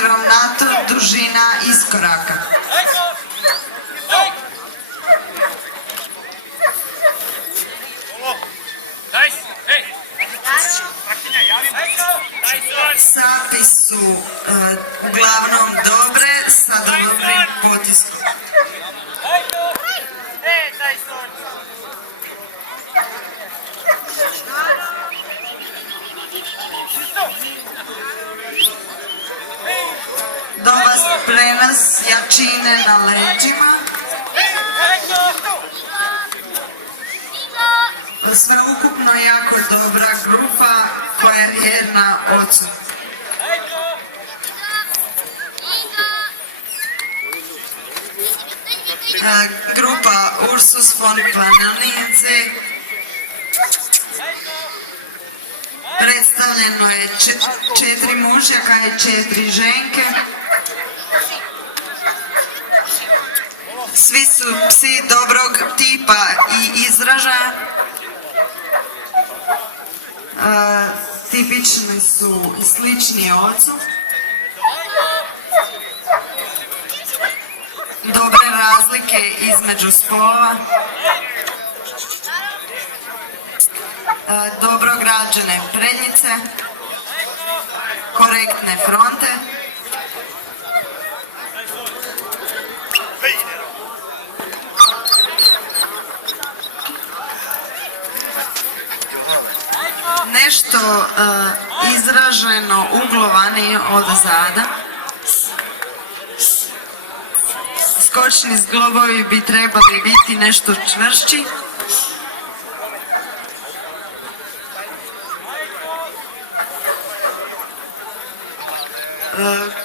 obzirom na to dužina iskoraka. Sapi su uglavnom dobre sa dobrim potiskom. Dobar prenos jačine na leđima. Sveukupno jako dobra grupa koja je vjerna ocu. Grupa Ursus von Planinice. Predstavljeno je 4 mužjaka i 4 ženke. Svi su psi dobrog tipa i izražaja. Tipični su slični ocu. Dobre razlike između spolova. Dobro građene prednjice. Korektne fronte. Nešto izraženo uglovani od zada. Skočni zglobovi bi trebali biti nešto čvršći.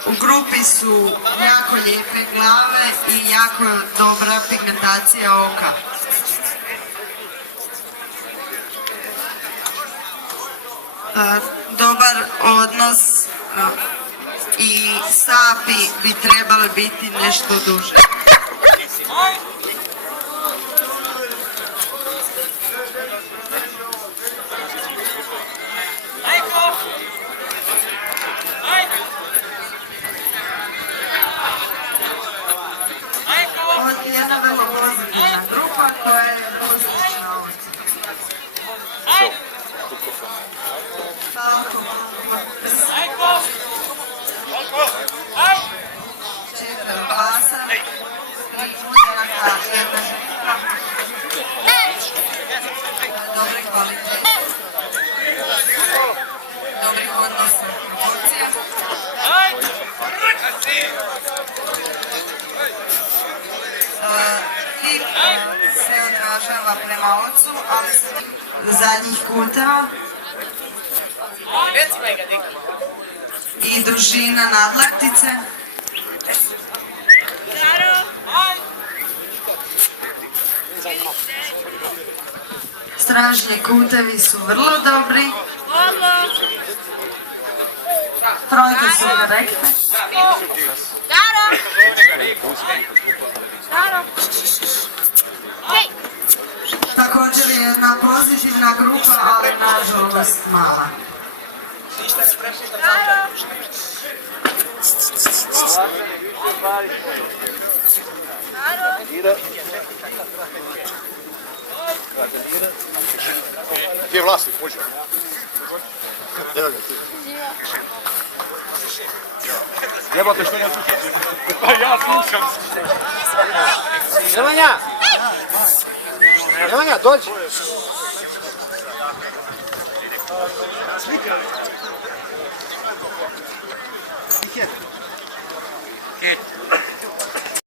U grupi su jako lijepe glave i jako dobra pigmentacija oka. Dobar odnos i sapi bi trebali biti nešto duže. Ovo je jedna vrlo pozitivna grupa koja je vrlo slična ovdje. Četiri pasa, 3 mužjaka, 1 žena. Dobre kvalitete. Dobrih odnosa proporcija. Tip se odražava prema ocu, ali se zadnjih kuteva i dužina nadlaktice. Stražnji kutevi su vrlo dobri. Fronte su korektne. Također je jedna pozitivna grupa, ali nažalost mala. Gdje je vlasnik? Može? Evo ga, tu. Jebate što ne slušam? Pa ja slušam. Nemanja! Nemanja, dođi!